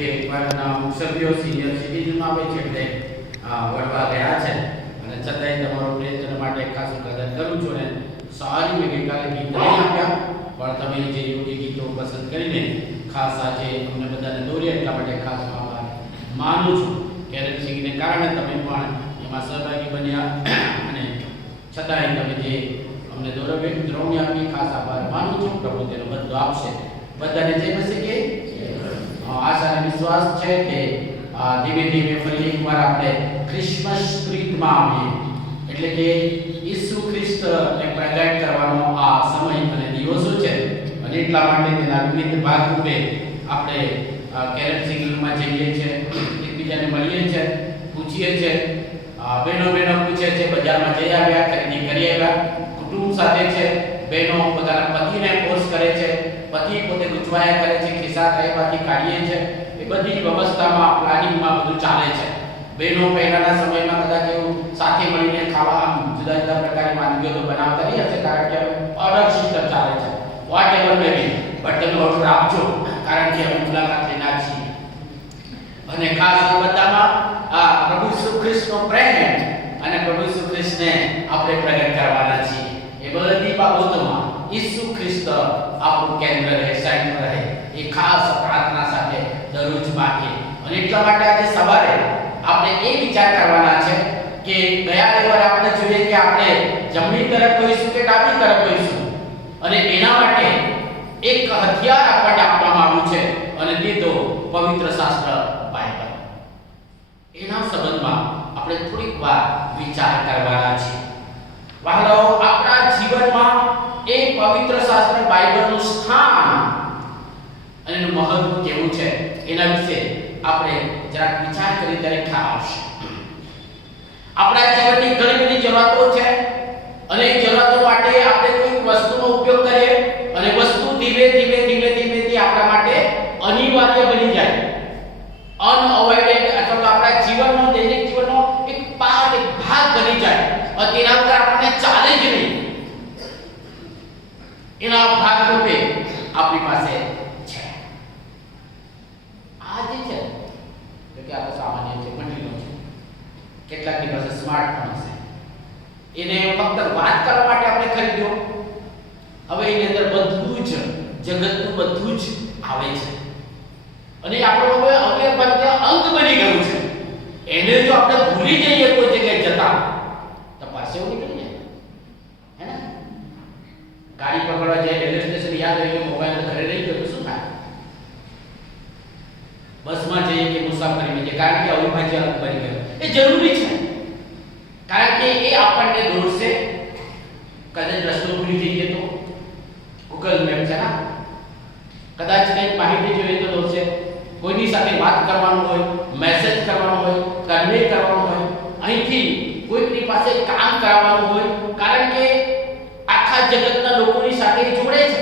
જે પરિવારના સભ્યો સિનિયર સિટીઝનમાં આવે છે એટલે વળવા ગયા છે અને છતાંય તમારો પ્રયત્ન માટે ખાસ કદર કરું છું ને સારી મેં ગઈકાલે ગીત નહીં આપ્યા પણ તમે જે યોગ્ય ગીતો પસંદ કરીને ખાસ આજે અમને બધાને દોર્યા એટલા માટે ખાસ આભાર માનું છું. કેરેટ સિંગને કારણે તમે પણ એમાં સહભાગી બન્યા અને છતાંય તમે જે અમને દ્રોણી આપી ખાસ આભાર માનું છું. પ્રભુ તેનો બદલો આપશે. બધાને જય મસીહ કે આશા અને વિશ્વાસ છે કે ધીમે ધીમે ફરી એકવાર આપણે ક્રિસમસ સ્પિરિટમાં આવીએ એટલે કે ઈસુ ખ્રિસ્તને પ્રગટ કરવાનો આ સમય અને દિવસો છે અને એટલા માટે તેના વિવિધ ભાગરૂપે આપણે કેરેટ સિંગિંગમાં જઈએ છીએ, એકબીજાને મળીએ છીએ, પૂછીએ છીએ. બહેનો પૂછે છે, બજારમાં જઈ આવ્યા, ખરીદી કરી આવ્યા, કુટુંબ સાથે છે. બહેનો પોતાના પતિને ફોર્સ કરે છે, પતિ પોતે ગુચવાયા કરે છે, ખિસ્સા કઈમાંથી કાઢીએ છે. એ બધી વ્યવસ્થામાં પ્લાનિંગમાં બધું ચાલે છે. બહેનો પહેલાના સમયમાં કદાચ એવું સાથે મળીને ખાવા જુદા જુદા પ્રકારની વાનગીઓ તો બનાવતા નહીં હશે કારણ કે ઓર્ડર સિસ્ટમ ચાલે છે. Whatever may be but તમે ઓર્ડર આપજો કારણ કે અમે મુલાકાત લેનાર છીએ. અને ખાસ એ બધામાં પ્રભુ ઈસુ ખ્રિસ્તનો પ્રેમ અને પ્રભુ ઈસુ ખ્રિસ્તને આપણે પ્રગટ કરવાના છીએ. એ બધી બાબતોમાં ઈસુ ખ્રિસ્ત આપણું કેન્દ્ર રહે, સેન્ટર રહે. એ ખાસ પ્રાર્થના સાથે દરરોજ માગીએ. અને એટલા માટે આજે સવારે આપણે એ વિચાર કરવાના છે કે ગયા રવિવારે આપણે જોઈએ કે આપણે જમણી તરફ હોઈશું કે ડાબી તરફ હોઈશું અને એના માટે એક હથિયાર આપણને આપવામાં આવ્યું છે અને તે તો પવિત્ર શાસ્ત્ર બાઇબલ. એના સંબંધમાં આપણે થોડીક વાર વિચાર કરવાના છે. વહાલાઓ, આપણા જીવનમાં એ પવિત્ર શાસ્ત્ર બાઇબલનું સ્થાન અને એનું મહત્વ કેવું છે એના વિશે આપણે જરાક વિચાર કરી ત્યારે ખ્યાલ આવશે. આપણા જીવનની ઘણી બધી જરૂરિયાતો છે અને એ જરૂરિયાતો માટે આપણે કોઈ વસ્તુનો ઉપયોગ કરીએ અને વસ્તુ ધીમે ધીમે આપણા માટે અનિવાર્ય બની જાય, અનઅવોઇડેડ અથવા તો આપણા જીવનનો દૈનિક જીવનનો એક પાર્ટ, એક ભાગ બની જાય અને તેના વગર આપણને ચાલે જ નહીં. એના ભાગરૂપે આપણી પાસે છે આ જે છે કે આ સામાન્ય છે, મંડળીનો છે. કેટલાકની પાસે સ્માર્ટફોન હશે, એને ફક્ત વાત કરવા માટે આપણે ખરીદ્યો. હવે એની અંદર બધું જ જગતનું બધું જ આવે છે અને આપણો હવે અંગ બની ગયું છે. એને જો આપણે ભૂલી જઈએ કોઈ જગ્યાએ જતા તો પાસે એવું નીકળી જાય હે ને. ગાડી પકડવા જાય, રેલવે સ્ટેશન યાદ રહી ગયો, મોબાઈલ ઘરે રહી ગયો તો શું થાય? બસમાં જઈએ કે મુસાફરીમાં જઈએ કારણ કે અવિભાજ્ય અંગ બની ગયો. એ જરૂરી છે કારણ કે એ આપણને દોરશે. કદાચ રસ્તો ભૂલી જઈએ તો ગૂગલ મેપ છે ને, કદાચ કંઈક માહિતી જોઈએ તો દોરશે. કોઈની સાથે વાત કરવાનું હોય, મેસેજ કરવાનો હોય, કન્વે કરવાનો હોય, અહીંથી કોઈની પાસે કામ કરાવવાનું હોય કારણ કે આખા જગતના લોકોની સાથે જોડે છે.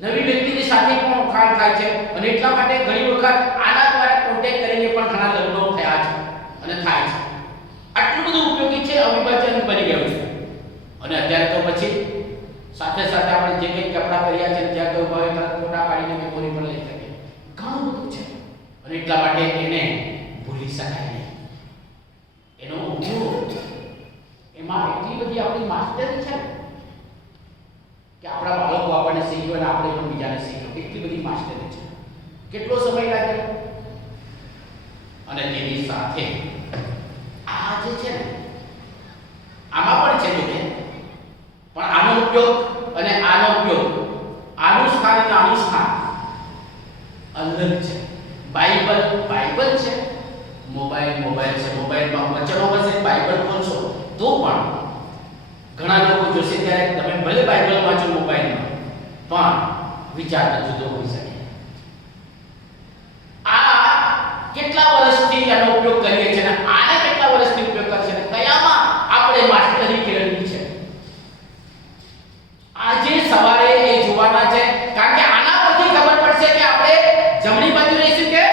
નવી વ્યક્તિની સાથે પણ ઓળખાણ થાય છે અને એટલા માટે ઘણી વખત આના દ્વારા કોન્ટેક્ટ કરીને પણ ઘણા લગ્નો થયા છે અને થાય છે. આટલું બધું ઉપયોગી છે, અવિભાજ્ય અંગ બની ગયું છે. અને અત્યારે તો પછી સાથે આપણે જે કંઈ કપડાં પહેર્યા છે જ્યાં કોઈ ભાવે તરત ફોટા પાડીને મેમોરી પર લઈ શકીએ. ઘણું બધું છે અને એટલા માટે એને ભૂલી શકાય નહીં. એનો ઉપયોગ એમાં એટલી બધી આપણી માસ્ટરી છે કે આપણા બાળકો આપણને શીખ્યું અને આપણે પણ બીજાને શીખ્યું. એટલી બધી માસ્ટરી છે. કેટલો સમય લાગે અને તેની સાથે આ જે છે ને આમાં પણ છે કે પણ આનો ઉપયોગ અને આનો ઉપયોગ, આનું સ્થાન અને આનું સ્થાન અલગ છે. બાઇબલ છે, મોબાઈલ છે. મોબાઈલમાં વચનો હશે, બાઇબલ ખોલશો તો પણ ઘણા લોકો જોશે ત્યારે તમે ભલે બાઇબલ વાંચો મોબાઈલમાં પણ વિચાર જુદો હોઈ શકે. આ કેટલા વર્ષથી આનો ઉપયોગ કરીએ છીએ અને આને કેટલા વર્ષથી ઉપયોગ કરશે અને કયામાં આપણે માસ્ટરી કેળવી છે આજે સવારે એ જોવાના છે કારણ કે આના પરથી ખબર પડશે કે આપણે જમણી બાજુ રહીશું કે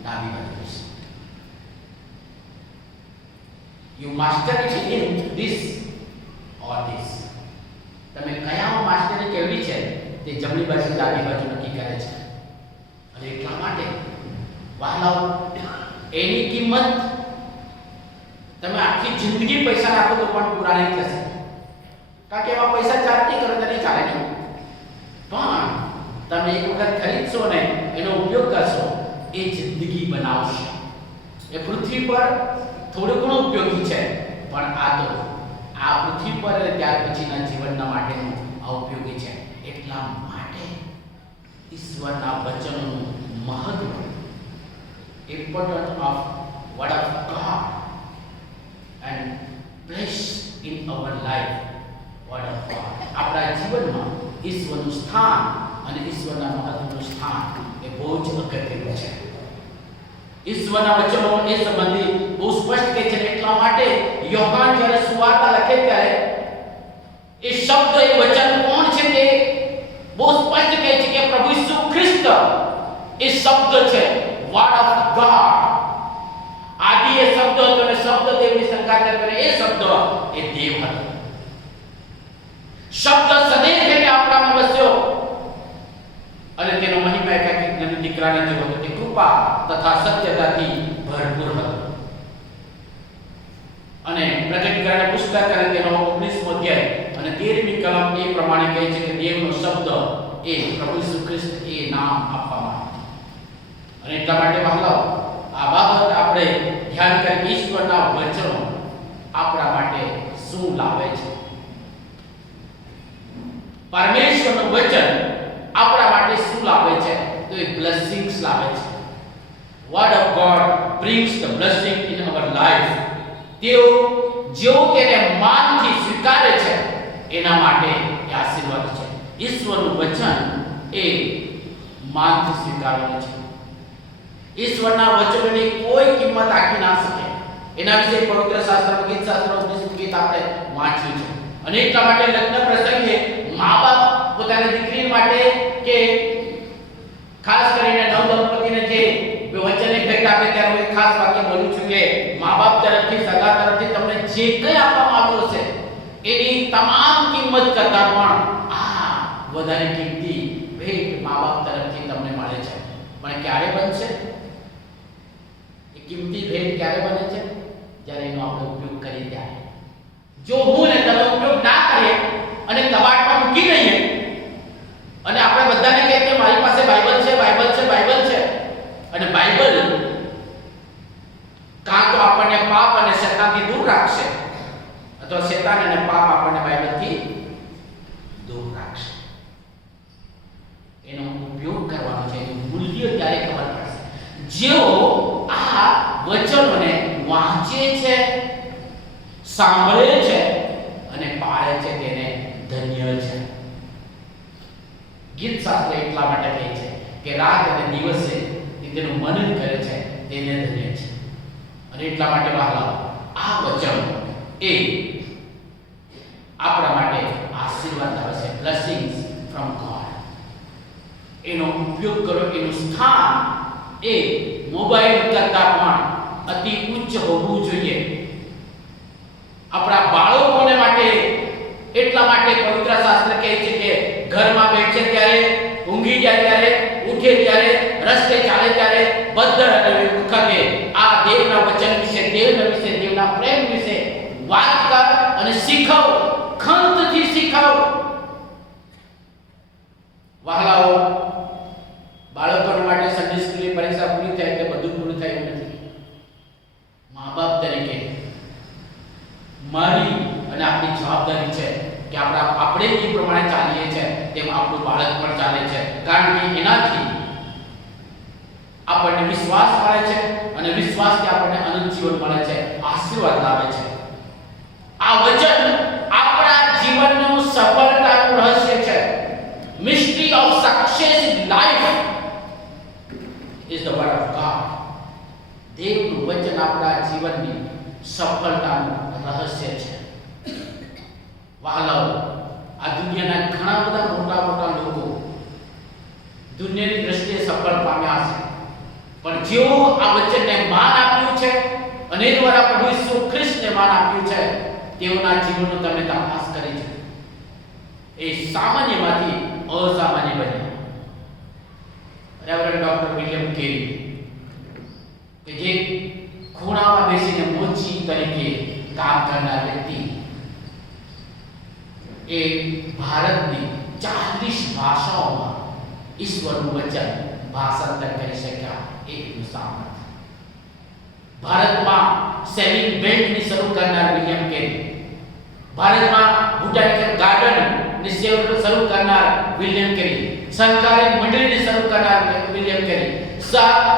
ડાબી બાજુ રહીશું. You master it in this or this. તમે કયામાં માસ્ટરી કેળવી છે તે જમણી બાજુ ડાબી બાજુ નક્કી કરે છે અને એટલા પ્રમાણિત થશે. કારણ કે એમાં પૈસા ચાર્જ નહીં કરો તો નહીં ચાલે નહીં. પણ તમે એક વખત ખરીદશો ને એનો ઉપયોગ કરશો, એ જિંદગી બનાવશે. એ પૃથ્વી પર થોડું ઘણું ઉપયોગી છે, પણ આ પૃથ્વી પર ત્યાર પછીના જીવનના માટેનું આ ઉપયોગી છે. એટલા માટે ઈશ્વરના વચનોનું મહત્વ, importance of word of God and place in our life word of God, આપણા જીવનમાં ઈશ્વરનું સ્થાન અને ઈશ્વરના મહત્વનું સ્થાન એ બહુ જ અગત્યનું છે. ઈશ્વરના વચનો એ સંબંધી બહુ સ્પષ્ટ કહે છે. એટલા માટે યોહાન જ્યારે સુવાર્તા લખે ત્યારે એ શબ્દ, એ વચન કોણ છે તે બહુ સ્પષ્ટ કહે છે કે પ્રભુ ઈસુ ખ્રિસ્ત એ શબ્દ છે, વર્ડ ઓફ ગોડ. આદિ એ શબ્દ હતો અને શબ્દ દેવની સંગાથ હતો અને એ શબ્દ એ દેવ હતો. શબ્દ સદૈવ તેને આપણામાં વસ્યો અને તેનો મહિમા એકાકી દીકરાના જેવો હતો. તે કૃપા તથા સત્યતાથી ભરપૂર હતો. અને પ્રગટીકરણ પુસ્તક અને તેનો 19મો અધ્યાય અને 13મી કલમ એ પ્રમાણે કહે છે કે દેવનો શબ્દ એ પ્રભુ ઈસુ ખ્રિસ્ત એ નામ આપવામાં આવ્યું. અને એટલા માટે વહાલાઓ, આ બાબત આપણે ધ્યાન કરી ઈશ્વરના વચનો આપણા માટે શું લાવે છે. પરમેશ્વરનું વચન આપણા માટે શું લાવે છે? તો એ બ્લેસિંગ્સ લાવે છે. Word of God brings the blessing in our life. તેઓ જેઓ તેને માનથી સ્વીકારે છે એના માટે એ આશીર્વાદ છે. ઈશ્વરનું વચન એ માનથી સ્વીકારવાનું છે. ઈશ્વરના વચનોની કોઈ કિંમત આખી ના શકે. એના વિશે પવિત્ર શાસ્ત્ર, ગીત શાસ્ત્ર, ઉપનિષદ ગીત આપણે વાંચ્યું છે. અને એટલા માટે લગ્ન પ્રસંગે મા-બાપ પોતાની દીકરી માટે કે ખાસ કરીને નવદંપતીને જે વચનની ભેટ આપે ત્યારે હું એક ખાસ વાક્ય બોલું છું કે મા-બાપ તરફથી, સગા તરફથી તમને જે કંઈ આપવામાં આવ્યું છે એની તમામ કિંમત કરતાં પણ આ વધારે કિંમતી ભેટ મા-બાપ તરફથી તમને મળે છે. પણ ક્યારે બનશે એ કિંમતી ભેટ? ક્યારે બને છે? જ્યારે એનો આપણે ઉપયોગ કરીએ ત્યારે. જો હું ને તમે ઉપયોગ ના કરીએ અને કબાટમાં મૂકી દઈએ અને આપણે બધાને કહીએ કે મારી પાસે બાઇબલ છે, બાઇબલ છે, બાઇબલ છે, અને બાઇબલ કાં તો આપણને પાપ અને શૈતાનથી દૂર રાખશે અથવા શૈતાન અને પાપ આપણને બાઇબલથી દૂર રાખશે. એનો ઉપયોગ કરવાનો છે, એનું મૂલ્ય ત્યારે ખબર પડશે. જેઓ આ વચનોને વાંચે છે, સાંભળે છે અને પાળે છે તેને ધન્ય છે. ગીત શાસ્ત્ર એટલા માટે કહે છે કે રાત અને દિવસે તેનું મનન કરે છે તેને ધન્ય છે. અને એટલા માટે વહાલાઓ, આ વચન એ આપણા માટે આશીર્વાદ આવે છે, બ્લેસિંગ્સ ફ્રોમ ગોડ. એનો ઉપયોગ કરો. એનું સ્થાન એ મોબાઈલ કરતાં પણ અતિ ઉચ્ચ હોવું જોઈએ. આપણા બાળકોને માટે એટલા માટે પવિત્ર શાસ્ત્ર કહે છે કે ઘરમાં બેઠે ત્યારે, ઊંઘી જાય ત્યારે, ઉઠે ત્યારે, રસ્તે ચાલે ત્યારે બધા વખતે આ દેવના વચન વિશે, દેવના વિશે, દેવના પ્રેમ વિશે વાત કર અને શીખવ, ખંતથી શીખવ. વહાલાઓ, બાળકો માટે સન્ડે સ્કૂલની પરીક્ષા પૂરી થાય એટલે બધું પૂરું થાય એવું નથી. મા-બાપ તરીકે મારી અને આપણી જવાબદારી છે કે આપણે જે પ્રમાણે ચાલીએ છીએ તેમ આપણું બાળક પણ ચાલે છે. કારણ કે એનાથી આપણને વિશ્વાસ મળે છે અને વિશ્વાસથી આપણને અનંત જીવન મળે છે, આશીર્વાદ લાવે છે. આ વચન આપણા જીવનનું સફળતાનું રહસ્ય છે. Mystery of success in life is the word of God. દેવનું વચન આપણા જીવનની સફળતાનું રહસ્ય છે. વહાલાઓ, આ દુનિયાના ઘણા બધા મોટા મોટા લોકો દુનિયાની દ્રષ્ટિએ સફળ પામ્યા છે, પણ જેઓ આ વચનને માન આપ્યું છે અને એ દ્વારા પ્રભુ ઈસુ ખ્રિસ્તને માન આપ્યું છે, તેઓના જીવનનો તમે તપાસ કરી છે. એ સામાન્યમાંથી અસામાન્ય બન્યા. રેવરન્ડ ડોક્ટર વિલિયમ કેરી કે જે ખૂણામાં બેસીને મોચી તરીકે કામ કરનાર વ્યક્તિ એ ભારતની 40 ભાષાઓમાં ઈશ્વરનું વચન ભાષાંતર કરી શક્યા એકનું સામર્થ્ય. ભારતમાં સેલિંગ બેલ્ટની શરૂ કરનાર વિલિયમ કેરી, ભારતમાં બોટાનિકલ ગાર્ડનની શરૂ કરનાર વિલિયમ કેરી, સહકારી મંડળીની શરૂ કરનાર વિલિયમ કેરી,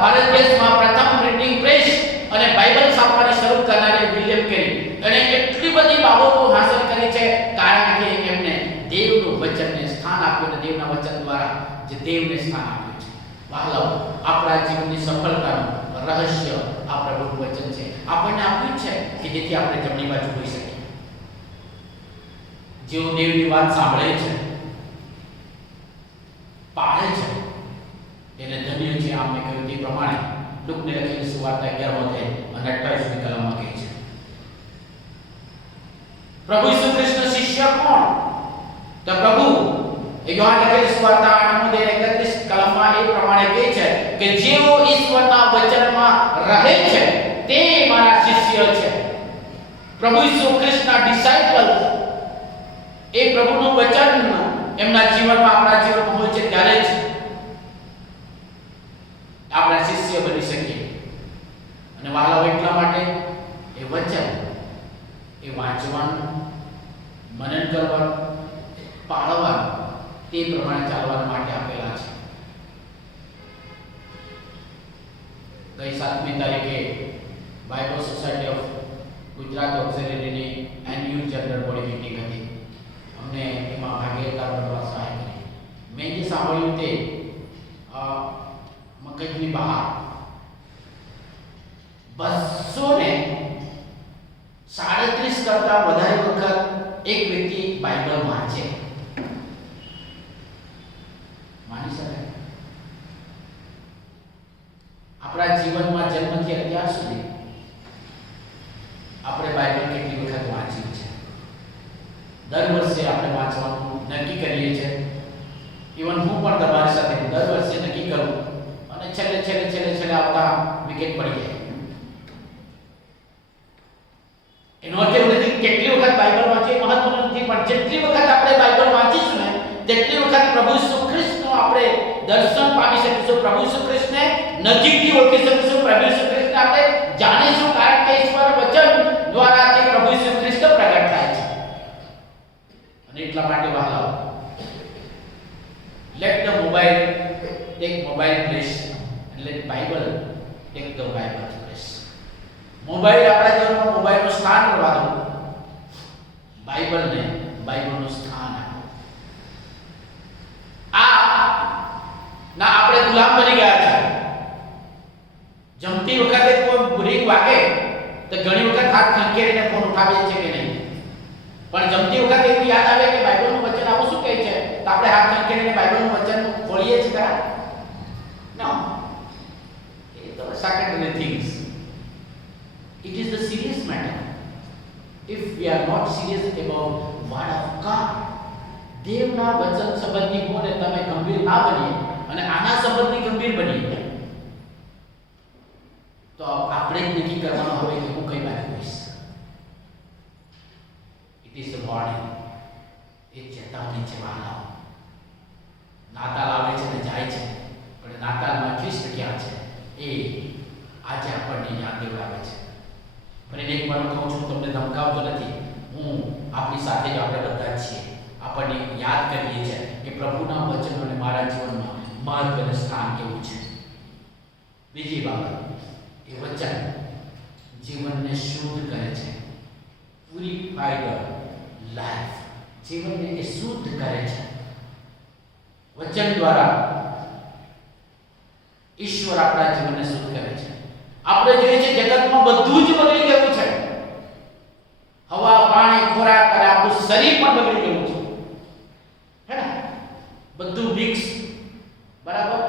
ભારત દેશમાં પ્રથમ પ્રિન્ટિંગ પ્રેસ અને બાઇબલ છાપવાની શરૂ કરનાર વિલિયમ કેરી. અને એટલી બધી બાબતો હાંસલ કરી છે કારણ કે એમને દેવનું વચનને સ્થાન આપ્યું અને દેવના વચન દ્વારા જે દેવને સ્થાન આપ્યું છે. વહાલાઓ, આપણા જીવનની સફળતાનું રહસ્ય આ પ્રભુનું વચન છે. આપણને આપ્યું છે કે જેથી આપણે જમણી બાજુ હોઈ શકીએ. જેઓ દેવની વાત સાંભળે છે, પાળે છે, એને ધન્ય છે. આમ મેં કહ્યું તે પ્રમાણે લુકને લખેલી સુવાર્તા 11 અને 28મી કલમમાં કહે છે, પ્રભુ ઈસુ ખ્રિસ્તનો શિષ્ય કોણ? તો પ્રભુ યોહાન લખેલી સુવાર્તા 8-31 કલમમાં એ પ્રમાણે કહે છે કે જેઓ ઈશ્વરના વચનમાં રહે છે તે મારા શિષ્ય છે. પ્રભુ ઈસુ ખ્રિસ્તના ડિસાઇપલ એ પ્રભુનું વચન એમના જીવનમાં, આપણા જીવનમાં હોય છે ત્યારે જ આપણા શિષ્ય બની શકીએ. અને વાલાઓ, એટલા માટે એ વચન એ વાંચવાનું, મનન કરવાનું, પાળવાનું, તે પ્રમાણે ચાલવા માટે આપેલા છે. ગઈ 7મી તારીખે બાઇબલ સોસાયટી ઓફ ગુજરાત ઓક્સિલરીની એન્યુઅલ જનરલ બોડી મીટિંગ હતી. અમને એમાં ભાગીદાર બનવા સહાય કરી. મેં જે સાંભળ્યું તે મગજની બહાર 237 કરતા વધારે વખત એક વ્યક્તિ બાઇબલ વાંચે. માની શકાય? આપણા જીવનમાં જન્મથી અત્યાર સુધી આપણે બાઇબલ કેટલી વખત વાંચી છે? દર વર્ષે આપણે વાંચવાનું નક્કી કરીએ છીએ. ઇવન હું પણ તમારી સાથે દર વર્ષે નક્કી કરું અને છેલ્લે આવતા વિકેટ પડી જાય. એનો અર્થ એવું નથી કેટલી વખત બાઇબલ વાંચીએ મહત્વનું નથી, પણ જેટલી વખત આપણે બાઇબલ વાંચીશું ને તેટલી વખત પ્રભુ ઈસુ ખ્રિસ્તનો આપણે દર્શન પામી શકીશું, પ્રભુ ઈસુ ખ્રિસ્તને નજીકથી ઓળખી શકીશું, પ્રભુ ઈસુ ખ્રિસ્તને આપણે જાણીશું, કારણ કે ઈશ્વર વચન દ્વારા તે પ્રભુ ઈસુ ખ્રિસ્ત પ્રગટ થાય છે. અને એટલા માટે વહાલાઓ, let the mobile take mobile place and let Bible take the Bible place. Mobile આપણા જીવનમાં મોબાઈલનું સ્થાન કરવા દો, બાઇબલને બાઇબલનું સ્થાન આપો. ના આપણે ગુલામ બની ગયા છે. જમતી વખતે કોઈ રિંગ વાગે તો ઘણી વખત હાથ ખંખેરીને ફોન ઉઠાવીએ છીએ કે નહીં, પણ જમતી વખતે એવું યાદ આવે કે બાઇબલનું વચન આવું શું કહે છે તો આપણે હાથ ખંખેરીને બાઇબલનું વચન ખોલીએ છીએ ખરા? No, એ તો secondary things. It is the serious matter. If we are not serious about word of God, દેવના વચન સંબંધી કોને તમે ગંભીર ના બનીએ અને આના સંબંધી ગંભીર બનીએ તો આપણે જ નક્કી કરવાનું હવે કે હું કઈ બાજુ હોઈશ. It is the warning. એ ચેતવણી છે વાલા. નાતાલ આવે છે ને જાય છે, પણ નાતાલમાં ખ્રિસ્ત ક્યાં છે એ આજે આપણને યાદ દેવડાવે છે. પણ એક વાર કહું છું, તમને ધમકાવતો નથી, હું આપણી સાથે જ આપણે બધા છીએ. આપણને યાદ કરીએ છીએ કે પ્રભુના વચન અને મારા જીવનમાં મહત્વનું સ્થાન કેવું છે. બીજી બાબત, એ વચન જીવનને શુદ્ધ કરે છે. પ્યુરિફાઈડ લાઈફ, જીવનને એ શુદ્ધ કરે છે. વચન દ્વારા ઈશ્વર આપણા જીવનને શુદ્ધ કરે છે. આપણે જોઈએ છે જગતમાં બધું જ બગડી ગયું છે. હવા, પાણી, ખોરાક અને આપણું શરીર પણ બગડી ગયું છે. હે ને? બધું મિક્સ, બરાબર,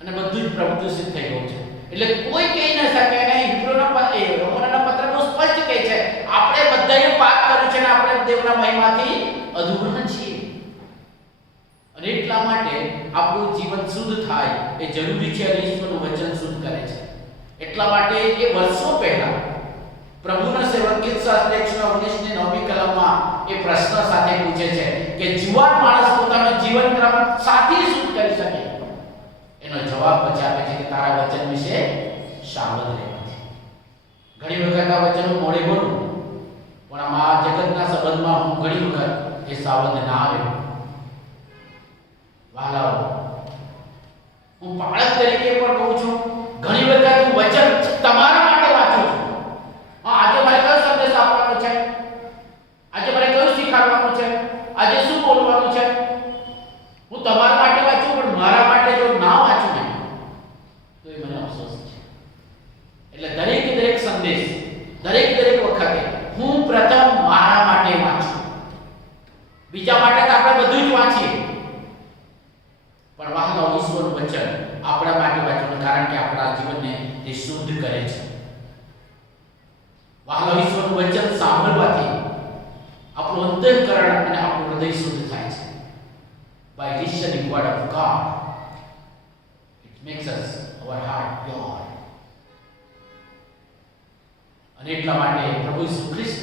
અને બધું જ પ્રદૂષિત થઈ ગયું છે. એટલે કોઈ કહી ન શકે નહીં. રોમનના પત્ર બહુ સ્પષ્ટ કહે છે આપણે બધાએ પાપ કર્યું છે અને આપણે દેવના મહિમાથી અધૂરા છીએ. અને એટલા માટે આપણું જીવન શુદ્ધ થાય એ જરૂરી છે અને ઈશ્વરનું વચન શુદ્ધ કરે છે. એટલા માટે એ વર્ષો પહેલા પ્રભુના સેવક કીર્તન 119 ની 9મી કલમમાં એ પ્રશ્ન સાથે પૂછે છે કે જુવાન માણસ પોતાનો જીવન ક્રમ સાથી શુદ્ધ કરી શકે? એનો જવાબ પછી આપે છે કે તારા વચન વિશે સાવધ રહેવાથી. ઘણી વખત આ વચનો મોડે બોલું, પણ આ જગતના સંબંધમાં હું ઘણી વખત એ સાવધ ના રહ્યો. વાલાઓ, હું બાળક તરીકે પણ કહું છું, ઘણી વખત હું વચન તમારા માટે વાંચું છું. આજે મારે કયો સંદેશ આપવાનો છે, આજે મારે કયું શીખવાડવાનું છે, આજે શું બોલવાનું છે, હું તમારા માટે વાંચું, પણ મારા માટે જો ના વાંચું ને તો એ મને અફસોસ છે. એટલે દરેક સંદેશ, દરેક વખતે હું પ્રથમ મારા માટે વાંચું. બીજા માટે તો આપણે બધું જ વાંચીએ, પણ વાહનો ઈશ્વરનું વચન આપણા માટે વાંચવાનું, કારણ કે આપણા જીવનને તે શુદ્ધ કરે છે. વાહનો ઈશ્વરનું વચન સાંભળવાથી આપણું અંતઃકરણ અને આપણું હૃદય શુદ્ધ થાય છે. By listening word of God, it makes us our heart pure. અને એટલા માટે પ્રભુ ઈસુ ખ્રિસ્ત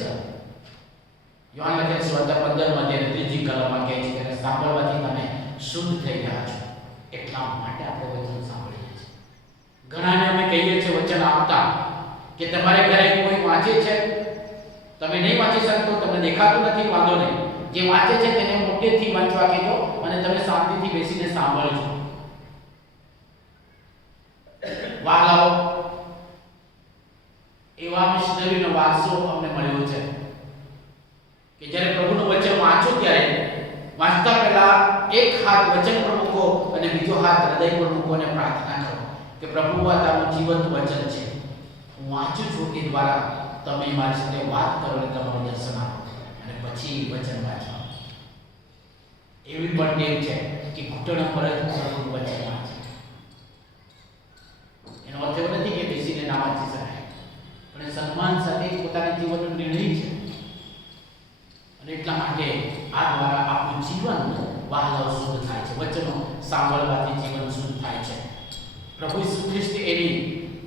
યોહાન લખેલ સુવાર્તા 15 અધ્યાય 3જી કલમમાં કહે છે કે સાંભળવાથી તમે શુદ્ધ થઈ ગયા છો. એટલા માટે આપણે વચન સાંભળીએ છીએ. ઘણાને અમે કહીએ છીએ વચન આપતા કે તમારે ઘરે કોઈ વાંચે છે, તમે નહીં વાંચી શકતો, તમને દેખાતું નથી, વાંધો નહીં, જે વાંચે છે તેને મોટેથી વાંચવા કહેજો અને તમે શાંતિથી બેસીને સાંભળજો. વાલાઓ, એવા મિશનરીનો વારસો અમને મળ્યો છે કે જ્યારે પ્રભુનું વચન વાંચો ત્યારે વાંચતા પહેલા એક હાથ વચન પર મૂકો અને બીજો હાથ હૃદય પર મૂકો અને પ્રાર્થના કરો કે પ્રભુ, આ તારું જીવંત વચન છે, હું વાંચું છું, એ દ્વારા તમે મારી સાથે વાત કરો અને તમારું દર્શન આપો અને પછી વચન વાંચો. એવી પણ ટેવ છે કે ઘૂંટણ પર જ પ્રભુનું વચન વાંચે. એનો અર્થ એવો નથી કે બેસીને ના વાંચી શકાય, પણ સન્માન સાથે પોતાના જીવનનો નિર્ણય છે. અને એટલા માટે આ દ્વારા આપણું જીવન વાહલાઓ શુદ્ધ થાય છે. વચનો સાંભળવાથી જીવન શુદ્ધ થાય છે. પ્રભુ ઈસુ ખ્રિસ્ત એની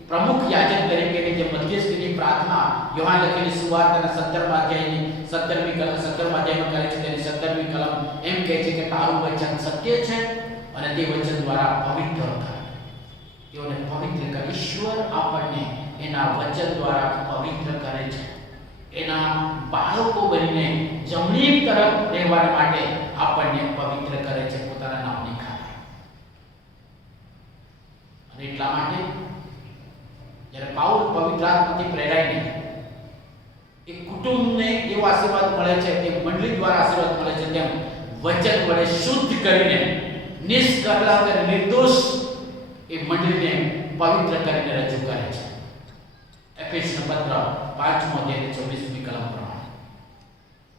પ્રમુખ યાજક તરીકેની જે મધ્યસ્થીની પ્રાર્થના યોહાન લખેલી સુવાર્તાના 17મી અધ્યાયમાં કરે છે. તેની 17મી કલમ એમ કહે છે કે તારું વચન સત્ય છે અને તે વચન દ્વારા પવિત્ર કર. તેઓને પવિત્ર કરે. ઈશ્વર આપણને એના વચન દ્વારા પવિત્ર કરે છે. એના બાળકો બનીને જમણી તરફ રહેવા માટે આપણને પવિત્ર કરે છે પોતાના નામની ખાતર. અને એટલા માટે જ્યારે પાઉલ પવિત્ર આત્માથી પ્રેરાઈને એક કુટુંબને એવો આશીર્વાદ મળે છે, તે મંડળી દ્વારા આશીર્વાદ મળે છે, તેમ વચન વડે શુદ્ધ કરીને નિષ્કલંક અને નિર્દોષ એ મંડળીને પવિત્ર કરીને રજૂ કરે છે. એફેસનો પત્ર 5મો અધ્યાય 24મી કલમ પ્રમાણે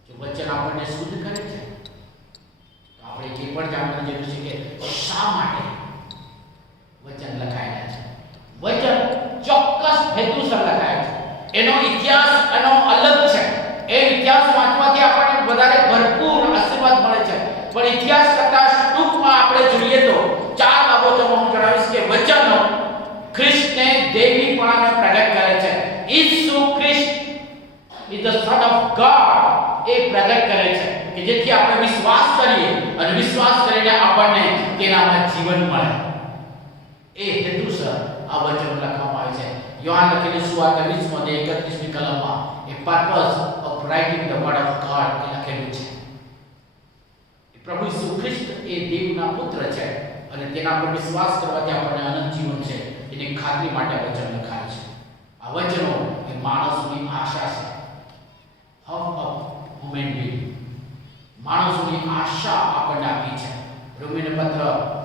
જો વચન આપણને શુદ્ધ કરે છે તો આપણે એ પણ જાણવાની જરૂર છે કે શા માટે વચન લખાયેલા છે. વચન ચોક્કસ હેતુસર લખાય છે. એનો ઇતિહાસ એનો અલગ છે. એ ઇતિહાસ વાંચવાથી આપણને વધારે ભરપૂર આશીર્વાદ મળે છે. પણ ઇતિહાસ કરતા ટૂંકમાં આપણે જોઈએ તો 4 બાબતોમાં હું જણાવીશ કે વચનો ખ્રિસ્તને દેવીપણાને પ્રગટ કરે છે. ઈસુ ખ્રિસ્ત is the son of God એ પ્રગટ કરે છે કે જેથી આપણે વિશ્વાસ કરીએ અને વિશ્વાસ કરીને આપણને તેનામાં જીવન મળે. એ હેતુસર આ વચનો લખવામાં આવે છે. યોહાન લખેલી સુવાર્તા 20મો અધ્યાય 31મી કલમમાં એ purpose of writing the word of God એ લખેલું છે. પ્રભુ ઈસુ ખ્રિસ્ત એ દેવના પુત્ર છે અને તેના પર વિશ્વાસ કરવાથી આપણને અનંત જીવન છે એની ખાતરી માટે વચન લખાય છે. આ વચનો એ માણસોની આશા છે. હોપ ઓફ હ્યુમન બીંગ, માણસોની આશા આપણને આપી છે. રોમીનો પત્ર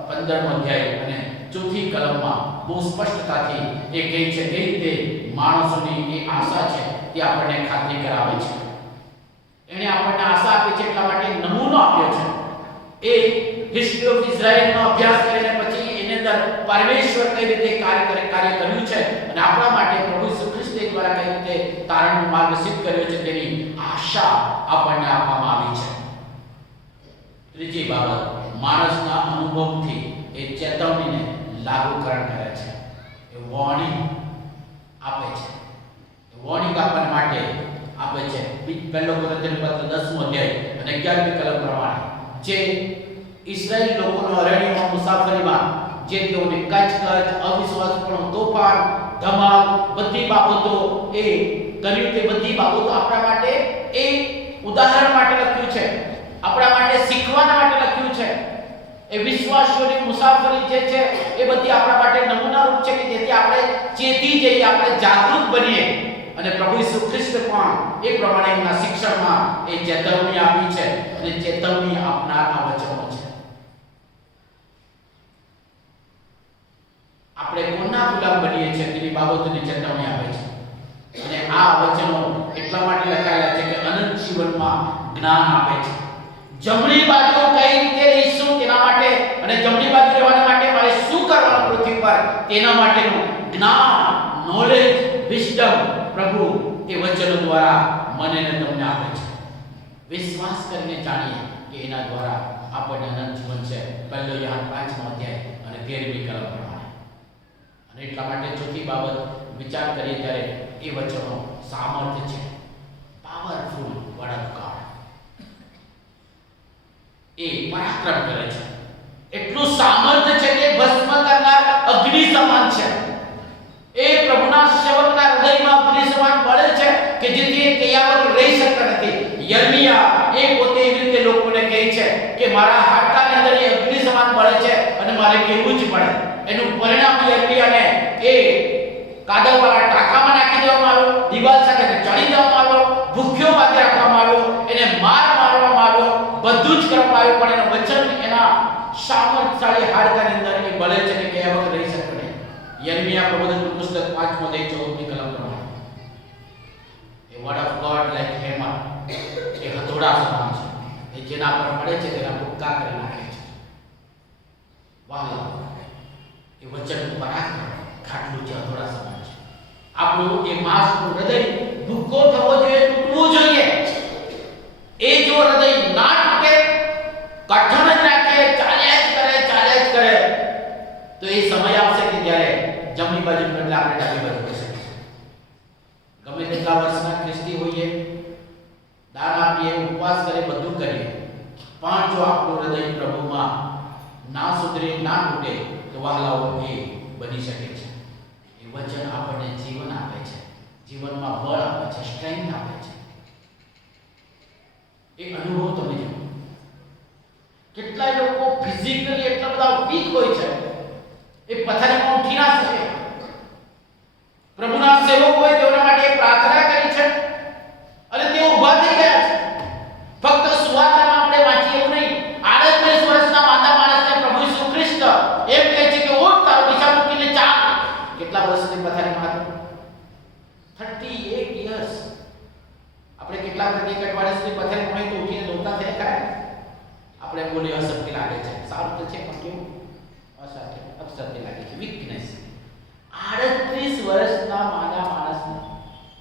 15મો અધ્યાય અને 4મી કલમમાં બહુ સ્પષ્ટતાથી એ કહે છે કે રીતે માણસોની એ આશા છે તે આપણને ખાતરી કરાવે છે. એણે આપણને આશા આપી છે એટલા માટે નમૂનો આપ્યો છે. એ હિસ્ટ્રી ઓફ ઇઝરાયલનો અભ્યાસ કરીને પછી એની અંદર પરમેશ્વર કઈ રીતે કાર્ય કર્યું છે અને આપણા માટે પ્રભુ ઈસુ ખ્રિસ્ત દ્વારા કઈ રીતે તારણનો માર્ગ સિદ્ધ કર્યો છે તેની આશા આપણને આપવામાં આવી છે. ત્રીજી બાબત, માણસના અનુભવથી એ ચેતવણીને લાગુકરણ કરે છે. એ વોર્નિંગ આપે છે. વોર્નિંગ આપવા માટે આપે છે. પહેલો કોરિન્થીયન પત્ર 10મો અધ્યાય અને 11મી કલમ પ્રમાણે જે ઇસ્રાયેલ લોકોનો અરણ્યમાં મુસાફરીમાં જે તેઓને કચકચ, અવિશ્વાસપણું, તોફાન, ધમાલ, બધી બાબતો એ કર્યું, તે બધી બાબતો આપણા માટે એ ઉદાહરણ માટે લખ્યું છે, આપણા માટે શીખવાના માટે લખ્યું છે. એ વિશ્વાસીઓની મુસાફરી જે છે એ બધી આપણા માટે નમૂનારૂપ છે કે જેથી આપણે ચેતી જઈએ, આપણે જાગૃત બનીએ. અને પ્રભુ ઈસુ ખ્રિસ્ત પણ એ પ્રમાણે એમના શિક્ષણમાં એ ચેતવણી આપી છે અને ચેતવણી આપનાર આ વચનો છે. આપણે કોના ગુલામ બનીએ છીએ તેની બાબતોની ચેતવણી આપે છે. અને આ વચનો એટલા માટે લખાયેલા છે કે અનંત જીવનમાં જ્ઞાન આપે છે. જમણી બાજુ કઈ રીતે રહીશું તેના માટે અને જમણી બાજુ રહેવા માટે મારે શું કરવાનું પૃથ્વી પર તેના માટેનું જ્ઞાન, નોલેજ, વિઝડમ પ્રભુ એ વચનો દ્વારા મને અને તમને આપે છે. વિશ્વાસ કરીને જાણીએ કે એના દ્વારા આપણને અનંત જીવન છે. પહેલો યોહાન 5મો અધ્યાય અને 13મી કલમ પ્રમાણે. અને એટલા માટે ચોથી બાબત વિચાર કરીએ ત્યારે એ વચનો સામર્થ્ય છે, પાવરફુલ વર્ડ ઓફ ગોડ. એ પરાક્રમ કરે છે, એટલું સામર્થ્ય છે કે ભસ્મ કરનાર અગ્નિ સમાન છે. એ પ્રભુના સેવકના હૃદયમાં અગ્નિ સમાન બળે છે કે જેથી એ કયા વગર રહી શકતા નથી. યર્મિયા એ પોતે એવી રીતે લોકોને કહે છે કે મારા હાડકાની અંદર એ અગ્નિ સમાન બળે છે અને મારે કહેવું જ પડે. એનું પરિણામ યર્મિયાને એ કાદવવાળા ટાંકામાં નાખી દેવામાં આવ્યો, દિવાલ સાથે ચડી દેવામાં આવ્યો, ભૂખ્યો બાંધી રાખવામાં આવ્યો, એને માર મારવામાં આવ્યો, બધું જ કરવામાં આવ્યું. પણ એનું વચન એના સામર્થ્યશાળી હાડકાની અંદર એ બળે છે કે કયા વગર રહી શકતો નહીં. યર્મિયા પ્રબોધનનું પુસ્તક 5મો અધ્યાય 14મી કલમ પ્રમાણે એ word of God like hammer, એ હથોડા સમાન છે. એ જેના પર પડે છે તેના ભૂક્કા કરી નાખે છે. વાહ, એ વચન પરાક્રમ ખાટલું છે, હથોડા સમાન છે. આપણું એ માસનું હૃદય ભૂક્કો થવો જોઈએ, તૂટવું જોઈએ. એ જો હૃદય ના તૂટે, કઠણ જ રાખે, ચાલ્યા જ કરે તો એ સમય આવશે કે જ્યારે જમણી બાજુ બદલે આપણે ડાબી બાજુ બેસીશું. ગમે તેટલા વર્ષના ખ્રિસ્તી હોઈએ, દાન આપીએ, ઉપવાસ કરીએ, બધું કરીએ, પણ જો આપણું હૃદય પ્રભુમાં ના સુધરે, ના તૂટે તો વહાલાઓ એ બની શકે છે. એ વચન આપણને જીવન આપે છે, જીવનમાં બળ આપે છે, સ્ટ્રેન્થ આપે છે. એ અનુભવ તમે જુઓ. કેટલાય લોકો ફિઝિકલી એટલા બધા વીક હોય છે, એ પથારીમાં ઉઠી ના શકે. પ્રભુના સેવક હોય તેઓના માટે પ્રાર્થના કરી છે અને તેઓ ઊભા થઈ ગયા છે. ફક્ત સુવાર્તામાં આપણે વાંચીએ એવું નહીં. 38 વર્ષના માંદા માણસને પ્રભુ ઈસુ ખ્રિસ્ત એમ કહે છે કે ઉઠ, તારો પીછા મૂકીને ચાલ. કેટલા વર્ષની પથારીમાં હતો? 38 યર્સ. આપણે કેટલા વર્ષની પથારીમાં હોય તો ઉઠીને દોડતા થયા ખરા? આપણે બોલી અશક્તિ લાગે છે, સારું તો છે પણ કેવું અશક્તિ લાગે છે, વીકનેસ. 38 વર્ષના માંદા માણસને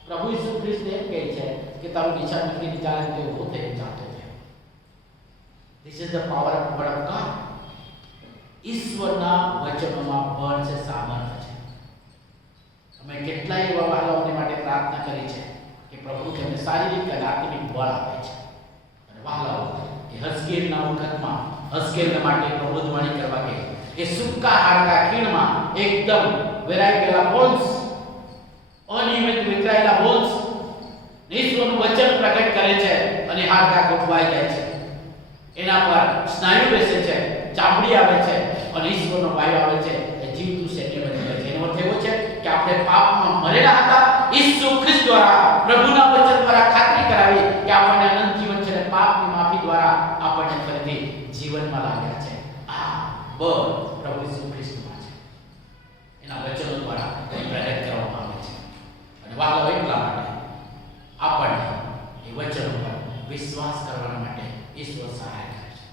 પ્રભુ ઈસુ ખ્રિસ્ત એમ કહે છે કે તારું પીછા મૂકીને ચાલે, તે ઊભો થઈને ચાલતો થયો. This is the power of word of God. ઈશ્વરના વચનોમાં બળ છે, સામર્થ્ય છે. અમે કેટલાય એવા વહાલાઓને માટે પ્રાર્થના કરી છે કે પ્રભુ તેમને શારીરિક અને આત્મિક બળ આપે છે. અને વહાલાઓ એ હઝકેલના વખતમાં હઝકેલને માટે પ્રબોધવાણી કરવા કે એ સૂકા હાડકા ખીણમાં એકદમ વેરાઈ ગયેલા બોન્સ, અનિયમિત વિખરાયેલા બોન્સ, ઈશ્વરનું વચન પ્રગટ કરે છે અને હાડકા ગોઠવાઈ જાય છે. એના પર સ્નાયુ બેસે છે, ચામડી આવે છે અને ઈશ્વરનો વાયુ આવે છે. એ જીવતું સૈન્ય બની જાય છે. એનો અર્થ એવો છે કે આપણે પાપમાં મરેલા હતા, ઈસુ ખ્રિસ્ત દ્વારા પ્રભુના વચન દ્વારા ખાતરી કરાવી કે આપણને અનંત જીવન છે અને પાપની માફી દ્વારા આપણને ફરીથી જીવનમાં લાવ્યા છે. આ બળ પ્રભુ ઈસુ ખ્રિસ્તમાં છે. એના વચનો દ્વારા પ્રગટ કરવામાં આવે છે. અને વાલો એટલા માટે આપણને એ વચનો પર વિશ્વાસ કરવા માટે ઈશ્વર સહાય કરે છે.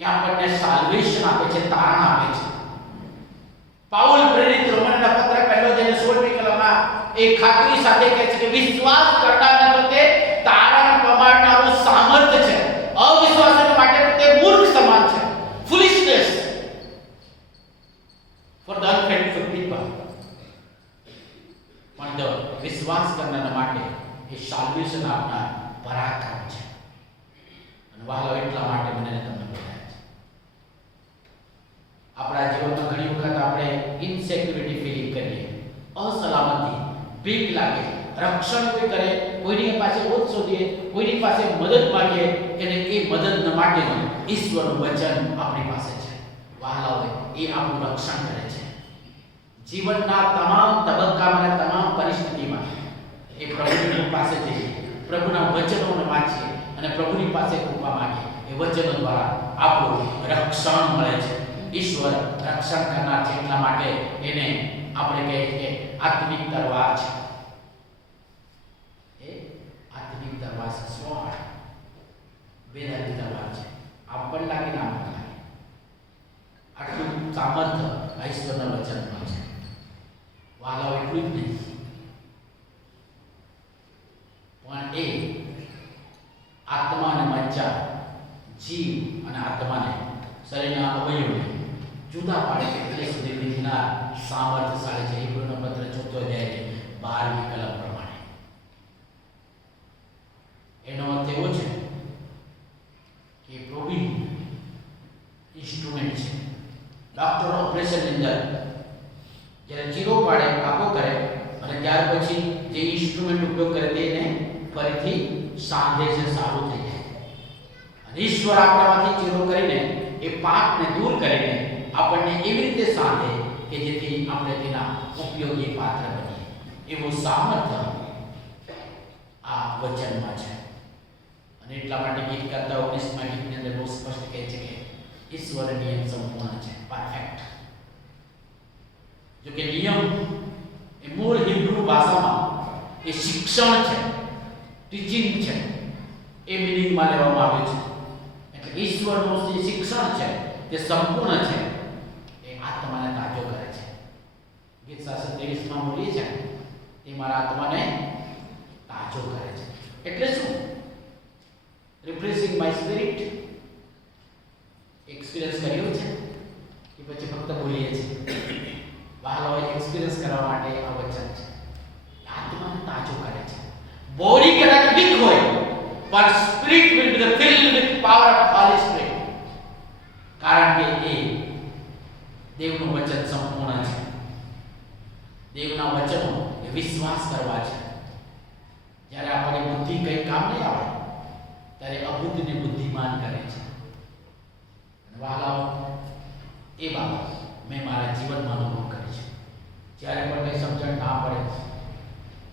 એ આપણને સાલ્વેશન આપે છે, તારણ આપે છે. પાઉલ પ્રેરિત રોમનના પત્ર 1:16મી કલમમાં એ ખાતરી સાથે કહે છે કે વિશ્વાસ કરનારને તો તે તારણ પમાડનારું સામર્થ્ય છે, અવિશ્વાસીઓ માટે તે મૂર્ખ સમાન છે. Foolishness for the unfaithful people. પણ શુદ્ધ વિશ્વાસ કરનારા માટે એ સાલ્વેશન આપનાર પરાક્રમ છે. અને વહાલો એટલા માટે મને તમને બોલાયા છે. આપણા જીવનમાં ઘણી વખત આપણે ઇનસિક્યુરિટી ફીલિંગ કરીએ, અસલામતી, બીક લાગે, રક્ષણ કોઈ કરે, કોઈની પાસે ઓછ શોધીએ, કોઈની પાસે મદદ માંગીએ, અને એ મદદ માટે ઈશ્વરનું વચન આપણી પાસે છે. વહાલાઓ એ આપણું રક્ષણ કરે છે. જીવનના તમામ તબક્કામાં, તમામ પરિસ્થિતિમાં એ પ્રભુની પાસે જઈએ, પ્રભુના વચનોને વાંચીએ અને પ્રભુની પાસે કૃપા માંગીએ. એ વચનો દ્વારા આપણું રક્ષણ મળે છે. ઈશ્વર રક્ષણ કરનાર છે, એટલા માટે એને આપણે કહીએ કે આત્મિક તલવાર છે. એ આત્મિક તલવાર છે, સ્વર્ડ, બેધારી તલવાર છે. આમ પણ લાગે ના પણ લાગે, આટલું સામર્થ્ય ઈશ્વરના વચનમાં છે. વહાલાઓ એટલું જ નહીં, પણ એ આત્મા અને મજ્જા, જીવ અને આત્માને, શરીરના અવયવોને જુદા પાડે છે. એટલે સુધી વિધિના સામર્થ્યશાળી છે. હિબ્રુનો પત્ર 4 અધ્યાય 12મી કલમ પ્રમાણે. એનો અર્થ એવો છે કે પ્રભુ ઇન્સ્ટ્રુમેન્ટ છે. ડોક્ટર ઓપરેશનની અંદર જ્યારે ચીરો પાડે, કાપો કરે અને ત્યાર પછી જે ઇન્સ્ટ્રુમેન્ટ ઉપયોગ કરે તેને ફરીથી સાંધે છે, સારું થઈ જાય. અને ઈશ્વર આપણામાંથી ચીરો કરીને એ પાપને દૂર કરીને આપણને એવી રીતે સાંધે કે જેથી આપણે તેના ઉપયોગી પાત્ર બનીએ. એવું સામર્થ્ય આ વચનમાં છે. અને એટલા માટે ગીતકર્તા 19મા ગીતની અંદર બહુ સ્પષ્ટ કહે છે કે ઈશ્વર નિયમ સંપૂર્ણ છે, પરફેક્ટ. જો કે નિયમ એ મૂળ હિબ્રુ ભાષામાં એ શિક્ષણ છે, ટીચિંગ છે, એ મિનિંગમાં લેવામાં આવ્યું છે. એટલે ઈશ્વરનું જે શિક્ષણ છે તે સંપૂર્ણ છે, એ આત્માને તાજો કરે છે. ગીત 23માં બોલીએ છે તે મારા આત્માને તાજો કરે છે. એટલે શું? Refreshing my spirit. એક્સપિરિયન્સ કર્યો છે કે પછી ફક્ત બોલીએ છીએ? વહાલાઓ એક્સપિરિયન્સ કરવા માટે આ વચન છે. આત્માને તાજો કરે છે. બોડી કદાચ વીક હોય, પણ spirit will be field with power of Holi spirit. કારણ કે એ દેવનું વચન સંપૂર્ણ છે. દેવના વચનો એ વિશ્વાસ કરવા છે. જ્યારે આપણે બુદ્ધિ કંઈ કામ નહીં આવે ત્યારે અબુદ્ધને બુદ્ધિમાન કરે છે. વહાલાઓ એ બાબત મેં મારા જીવનમાં અનુભવ કરી છે. જ્યારે પણ કંઈ સમજણ ના પડે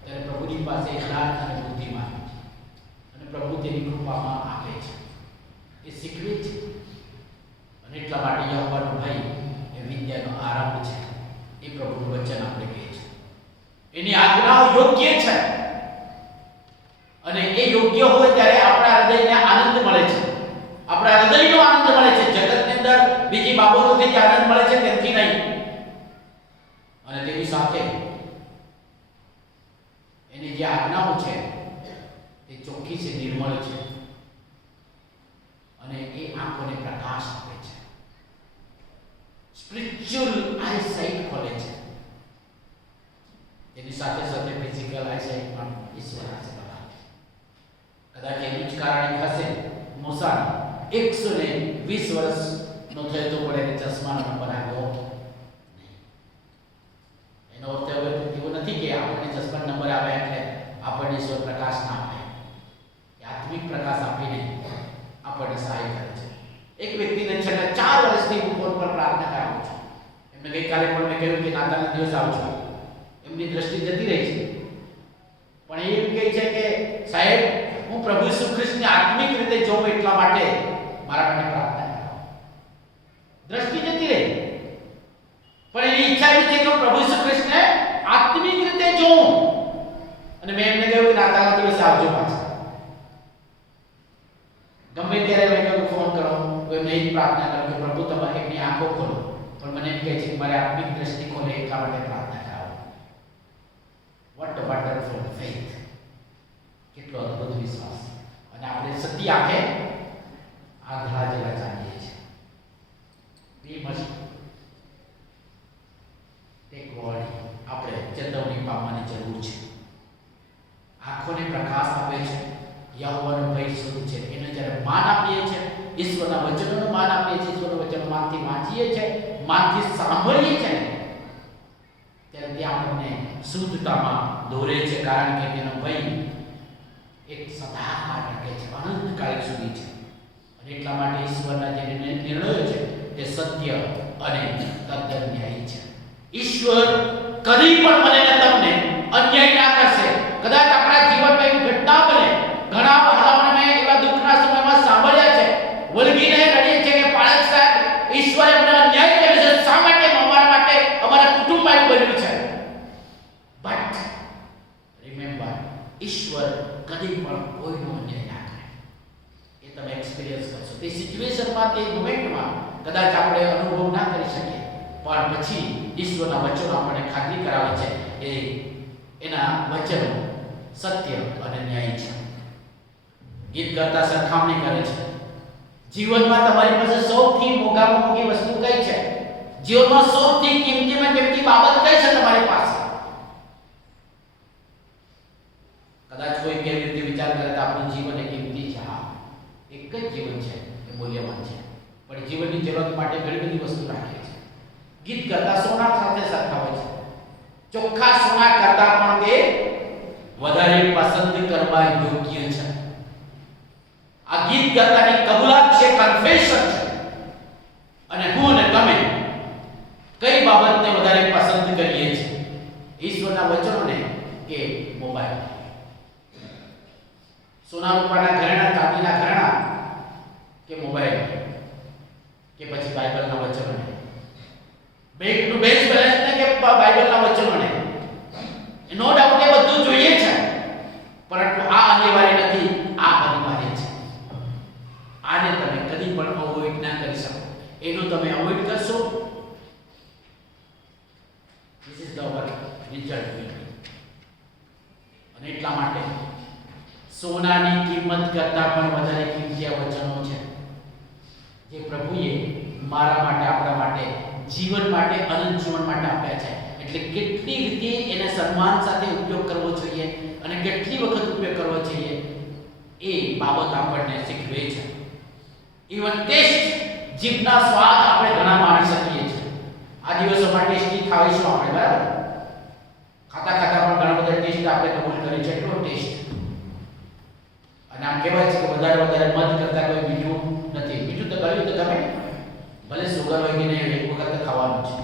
ત્યારે પ્રભુની પાસે જ્ઞાન અને બુદ્ધિ માંગે છે અને પ્રભુ તેની કૃપામાં આપે છે, એ શીખવે છે. અને એટલા માટે યહોવાનો ભય એ વિદ્યાનો આરંભ છે. એ પ્રભુનું વચન આપણે કહે છે. એની આજ્ઞાઓ યોગ્ય છે અને એ યોગ્ય હોય ત્યારે આપણા હૃદયને આનંદ મળે છે. આપણા હૃદયનો આનંદ મળે છે. જગતની અંદર બીજી બાબતોથી જે આનંદ મળે છે તેથી નહીં. અને તેની સાથે એની જે આજ્ઞાઓ છે તે ચોખ્ખી છે, નિર્મળ છે અને એ આંખોને પ્રકાશ આપે છે. સ્પિરિચ્યુઅલ આઈસાઇટ ખોલે છે. એની સાથે સાથે ફિઝિકલ આઈસાઇટ પણ ઈશ્વર પાસે બનાવે છે. કદાચ એનું જ કારણ હશે મૂસાને 120 વર્ષનો થયો તો પણ એને ચશ્માનો નંબર આવ્યો નહીં. એનો અર્થ એવો નથી કે આપણને ચશ્માનો નંબર આવે એટલે આપણને ઈશ્વર પ્રકાશ ના આપે. એ આત્મિક પ્રકાશ આપીને આપણને સહાય કરે છે. એક વ્યક્તિને છેલ્લા 4 વર્ષથી હું ફોન પર પ્રાર્થના કરાવું છું. એમને ગઈકાલે પણ મેં કહ્યું કે નાતાલના દિવસ આવું છું. એમની દ્રષ્ટિ જતી રહી છે, પણ એ એમ કહે છે કે સાહેબ હું પ્રભુ ઈસુ ખ્રિસ્તને આત્મિક રીતે જોઉં એટલા માટે મારા માટે પ્રાર્થના કરો. દ્રષ્ટિ જતી રહી, પણ એની ઈચ્છા એવી છે કે હું પ્રભુ ઈસુ ખ્રિસ્તને આત્મિક રીતે જોઉં. અને મેં એમને કહ્યું કે નાતાલના દિવસે આવજો પાછા. ગમે ત્યારે મેં કહ્યું ફોન કરો તો એમને એ જ પ્રાર્થના કરો કે પ્રભુ તમારી એમની આંખો ખોલો. પણ મને એમ કહે છે કે મારે આત્મિક દ્રષ્ટિ ખોલે એટલા માટે પ્રાર્થના કરાવો. What a wonderful faith. કેટલો અદ્ભુત વિશ્વાસ. અને આપણે સત્ય આંખે આંધળા જેવા ચાલીએ છીએ. We must take warning. આપણે ચેતવણી પામવાની જરૂર છે. આંખોને પ્રકાશ આપે છે, યહોવાનો ભય શું છે એને જ્યારે માન આપીએ છીએ, ઈશ્વરના વચનોનું માન આપીએ છીએ, ઈશ્વરના વચનો માનથી વાંચીએ છીએ, માનથી સાંભળીએ છીએ, ત્યારે તે આપણને શુદ્ધતામાં દોરે છે. કારણ કે તેનો ભય એક સદાકાળ ટકે છે, અનંતકાળ સુધી છે. અને એટલા માટે ઈશ્વરના જે નિર્ણયો છે તે સત્ય અને તદ્દન ન્યાયી છે. ઈશ્વર કદી પણ મને ને તમને અન્યાય ના કરશે. કદાચ આપણા જીવનમાં એવી ઘટના બને, ઘણા વહાલાઓને મેં એવા દુઃખના સમયમાં સાંભળ્યા છે, વળગીને રડીએ છે કે પાળક સાહેબ ઈશ્વરે અમને અન્યાય કર્યો છે, શા માટે અમારા માટે અમારા કુટુંબ માટે બન્યું છે. બટ રિમેમ્બર, ઈશ્વર કદી પણ કોઈનો અન્યાય ના કરે. એ તમે એક્સપિરિયન્સ કરશો. તે સિચ્યુએશનમાં, તે મોમેન્ટમાં કદાચ આપણે અનુભવ ના કરી શકીએ, પણ પછી ઈશ્વરના વચનો આપણને ખાતરી કરાવે છે એ એના વચનો સત્ય અને ન્યાયી છે. ગીત કરતા સરખામણી કરે છે. જીવનમાં તમારી પાસે સૌથી મોંઘામાં મોંઘી વસ્તુ કઈ છે? જીવનમાં સૌથી કિંમતીમાં કિંમતી બાબત કઈ છે તમારી પાસે? કદાચ કોઈ કેવી રીતે વિચાર કરે તો આપણું જીવન એ કિંમતી છે. હા, એક જ જીવન છે, એ મૂલ્યવાન છે, પણ જીવનની જરૂરત માટે ઘણી બધી વસ્તુ રાખે છે. ગીત કરતા સોના સાથે સરખાવે છે. ચોખ્ખા સોના કરતા પણ તે વધારે પસંદ કરવા યોગ્ય છે. આ ગીત કરતાની કબૂલાત છે, કન્ફેશન છે. અને હું અને તમે કઈ બાબતને વધારે પસંદ કરીએ છીએ? ઈશ્વરના વચનોને કે મોબાઈલ? સોના રૂપાના ઘરેણા, ચાંદીના ઘરેણા કે મોબાઈલ? કે પછી બાઇબલના વચનોને? બેંકનું બેંક બેલેન્સ ને કે બાઇબલના વચનોને? નો ડાઉટ એ બધું જોઈએ છે, પરંતુ આ અનિવાર્ય નથી, આ અનિવાર્ય છે. આને તમે કદી પણ અવોઇડ ના કરી શકો. એનું તમે અવોઇડ કરશો, ધીસ ઇઝ ધ રિઝલ્ટ. અને એટલા માટે સોનાની કિંમત કરતા પણ વધારે કિંમતી વચનો છે જે પ્રભુએ મારા માટે, આપણા માટે, જીવન માટે, અનંત જીવન માટે આપ્યા છે. એટલે કેટલી રીતે એને સન્માન સાથે ઉપયોગ કરવો જોઈએ અને કેટલી વખત ઉપયોગ કરવો જોઈએ એ બાબત આપણને શીખવે છે. ઇવન ટેસ્ટ, જીભના સ્વાદ આપણે ઘણા માણી શકીએ છીએ. આ દિવસોમાં ટેસ્ટી ખાવીશું આપણે, બરાબર? ખાતા ખાતા પણ ઘણા બધા ટેસ્ટ આપણે કબૂલ કરી છે. એટલો ટેસ્ટ. અને આમ કહેવાય છે કે વધારે મધ કરતા કોઈ મીઠું નથી. મીઠું તો ગળ્યું તો ગમે, ભલે સુગર હોય કે નહીં, એક વખત ખાવાનું છે,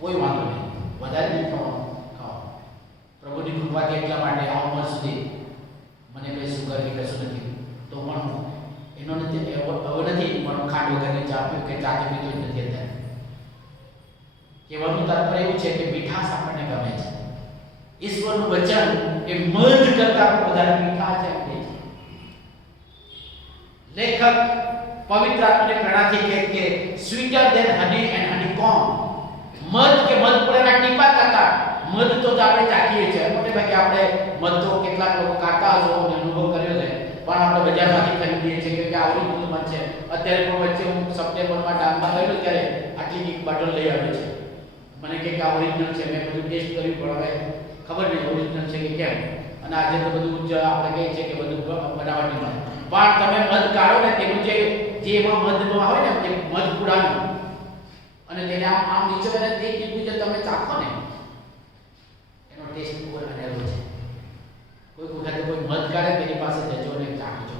કોઈ વાંધો નહીં, વધારે નહીં ખાવાનું, ખાઓ. પ્રભુની કૃપાથી એટલા માટે આ ઉંમર સુધી મને કોઈ સુગર કે કશું નથી, તો પણ એનો નથી, હવે નથી પણ ખાંડ વગરની ચા પીવું કે ચા પીતો જ નથી અત્યારે. કહેવાનું તાત્પર્ય એવું છે કે મીઠાશ આપણને ગમે છે. ઈશ્વરનું વચન એ મધ કરતા વધારે મીઠા છે. લેખક પવિત્ર આત્માની પ્રેરણાથી કહે કે sweeter than honey and honeycomb. મધ કે મધપુરાના ટીપા કરતા, મધ તો આપણે ચાખીએ છીએ, મોટે ભાગે આપણે મધ તો કેટલાક લોકો કાઢતા હશો અને અનુભવ કર્યો છે, પણ આપણે બજારમાંથી ખરીદીએ છીએ કે આ ઓરિજિનલ મધ છે. અત્યારે પણ વચ્ચે હું સપ્ટેમ્બરમાં ડાંગમાં ગયેલો ત્યારે આટલી એક બોટલ લઈ આવ્યો છે. મને કે આ ઓરિજિનલ છે. મેં બધું ટેસ્ટ કર્યું, પણ હવે ખબર નહીં ઓરિજિનલ છે કે કેમ. અને આજે તો બધું આપણે કહીએ છીએ કે બધું બનાવટી મધ. પણ તમે મધ કાઢો ને, તેનું જે એમાં મધનો હોય ને, તે મધ પુડાનું, અને તેને આમ નીચે વળે તે ટીપું જે તમે ચાખો ને, એનો ટેસ્ટ બહુ અનેરો છે. કોઈ વખતે કોઈ મધ કાઢે તેની પાસે જજો ને ચાખજો.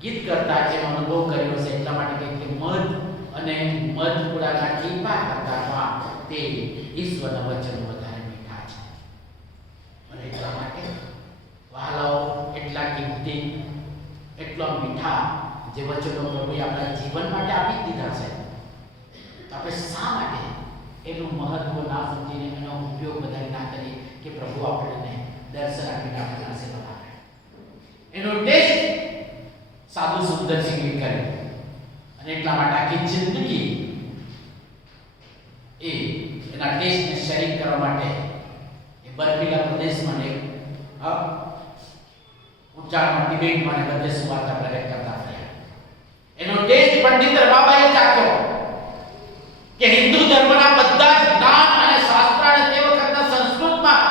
ગીત કરતા એનો અનુભવ કર્યો છે, એટલા માટે કે મધ અને મધ પુડાના ટીપા કરતા તે ઈશ્વરના વચનો વધારે મીઠા છે. અને એટલા માટે વહાલાઓ, એટલા કિંમતી, એટલા મીઠા જે વચનો પ્રભુએ આપણા જીવન માટે આપી દીધા છે, આપણે શા માટે એનું મહત્વ ના સમજીને એનો ઉપયોગ વધારે ના કરીએ કે પ્રભુ આપણને દર્શન આપીને આપણને આશીર્વાદ આપે. એનો ટેસ્ટ સાદું સુંદર શીખવી કરે. અને એટલા માટે આખી જિંદગી એ એના ટેસ્ટને શેરિંગ કરવા માટે એ બર્ફીલા પ્રદેશમાં ઉચ્ચારણમાં તિબેટમાં ને બધે સુવાર્તા પ્રગટ કરતા થયા. એનો ટેસ્ટ પંડિત રમાબાઈએ ચાખ્યો કે હિન્દુ ધર્મના બધા જ જ્ઞાન અને શાસ્ત્ર અને તે વખતના સંસ્કૃતમાં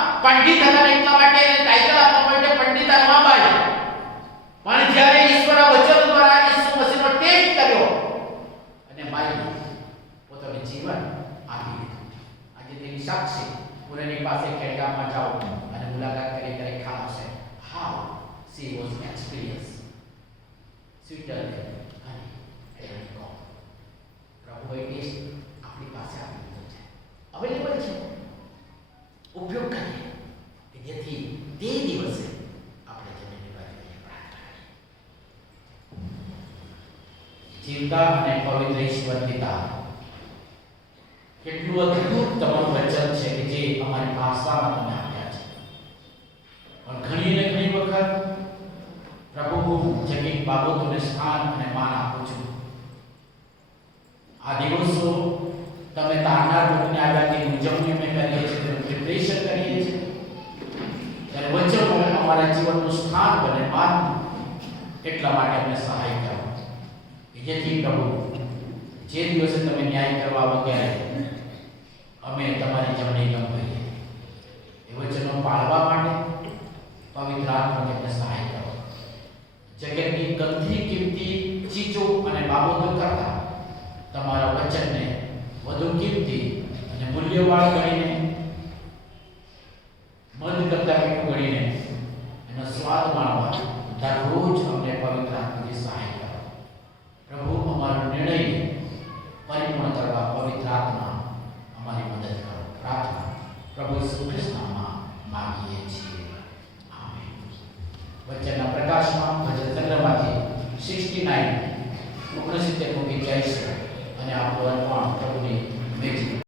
બાઈએ પોતાનું જીવન આપી દીધું. આજે તેની સાક્ષી પુણેની પાસે ખેડગામમાં જાઓ અને મુલાકાત કરી ત્યારે ખ્યાલ આવશે how she was experience sweeter અને એરિકો પ્રભુએ ટેસ્ટ આપણી પાસે આપી દીધો છે, અવેલેબલ છે. ઉપયોગ કરીએ કે જેથી તે દિવસે આપણે જેને પ્રાર્થના જીવતા અને પવિત્ર ઈશ્વર પિતા, કેટલું અદ્ભુત તમારું વચન છે કે જે અમારી ભાષામાં તમે આપ્યા છે. પણ ઘણી ને ઘણી વખત પ્રભુ હું જૈવિક બાબતોને સ્થાન અને માન આપું છું. આ દિવસો તમે તારનાર લોકોને આવ્યાની ઉજવણી અમે કરીએ છીએ, તેનું પ્રિપરેશન કરીએ છીએ, ત્યારે વચનો અમારા જીવનનું સ્થાન બને માન, એટલા માટે અમને સહાય કરો કે જેથી પ્રભુ જે દિવસે તમે ન્યાય કરવા વગેરે અમે તમારી જમણી ગમ કરીએ એ વચનો પાળવા માટે પવિત્ર આત્મા તેમને સહાય કરો. જગતની ગંદી કિંમતી ચીજો અને બાબતો કરતા તમારા વચનને વધુ કિંમતી અને મૂલ્યવાન ગણીને